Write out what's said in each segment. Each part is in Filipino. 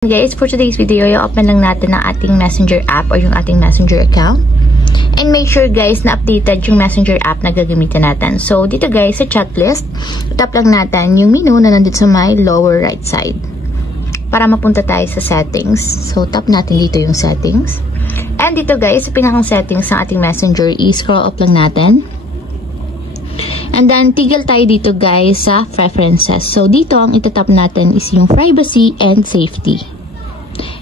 Guys, for today's video, i-open lang natin ang ating messenger app or yung ating messenger account. And make sure guys na updated yung messenger app na gagamitin natin. So, dito guys sa chat list, tap lang natin yung menu na nandito sa my lower right side. Para mapunta tayo sa settings. So, tap natin dito yung settings. And dito guys, sa pinakang settings ng ating messenger, i-scroll up lang natin. And then, tigil tayo dito guys sa preferences. So, dito ang itatap natin is yung privacy and safety.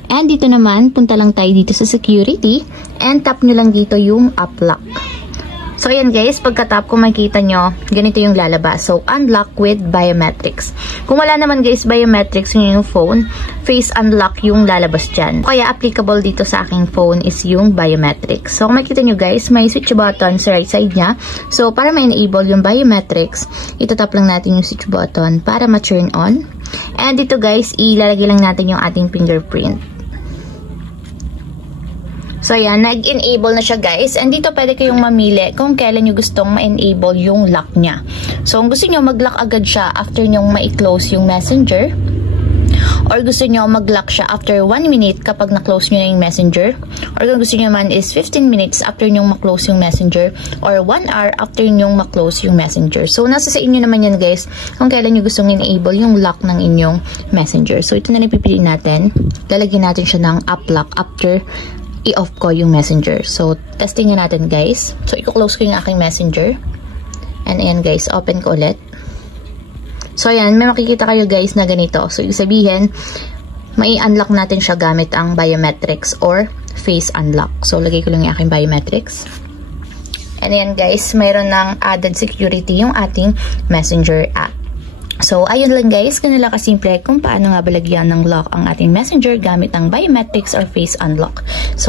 And dito naman, punta lang tayo dito sa security. And tap nyo lang dito yung app lock. So, ayan guys, pagka-tap, kung makikita nyo, ganito yung lalabas. So, unlock with biometrics. Kung wala naman guys, biometrics yung phone, face unlock yung lalabas dyan. Kaya applicable dito sa aking phone is yung biometrics. So, kung makikita nyo guys, may switch button sa right side niya. So, para ma-enable yung biometrics, itatap lang natin yung switch button para ma-turn on. And dito guys, ilalagay lang natin yung ating fingerprint. So, ayan, nag-enable na siya guys. And dito pwede kayong mamili kung kailan nyo gustong ma-enable yung lock niya. So, kung gusto nyo mag-lock agad siya after nyong ma-close yung messenger. Or gusto nyo mag-lock siya after 1 minute kapag na-close nyo na yung messenger. Or kung gusto nyo man is 15 minutes after nyong ma-close yung messenger. Or 1 hour after nyong ma-close yung messenger. So, nasa sa inyo naman yan guys kung kailan nyo gustong enable yung lock ng inyong messenger. So, ito na napipili natin. Lalagyan natin siya ng app lock after i-off ko yung messenger. So, testing na natin guys. So, i-close ko yung aking messenger. And ayan guys, open ko ulit. So, ayan, may makikita kayo guys na ganito. So, ibig sabihin, may unlock natin siya gamit ang biometrics or face unlock. So, lagay ko lang yung aking biometrics. And ayan guys, mayroon ng added security yung ating messenger app. So, ayun lang guys, ganun lang kasimple kung paano nga balagyan ng lock ang ating messenger gamit ang biometrics or face unlock. So,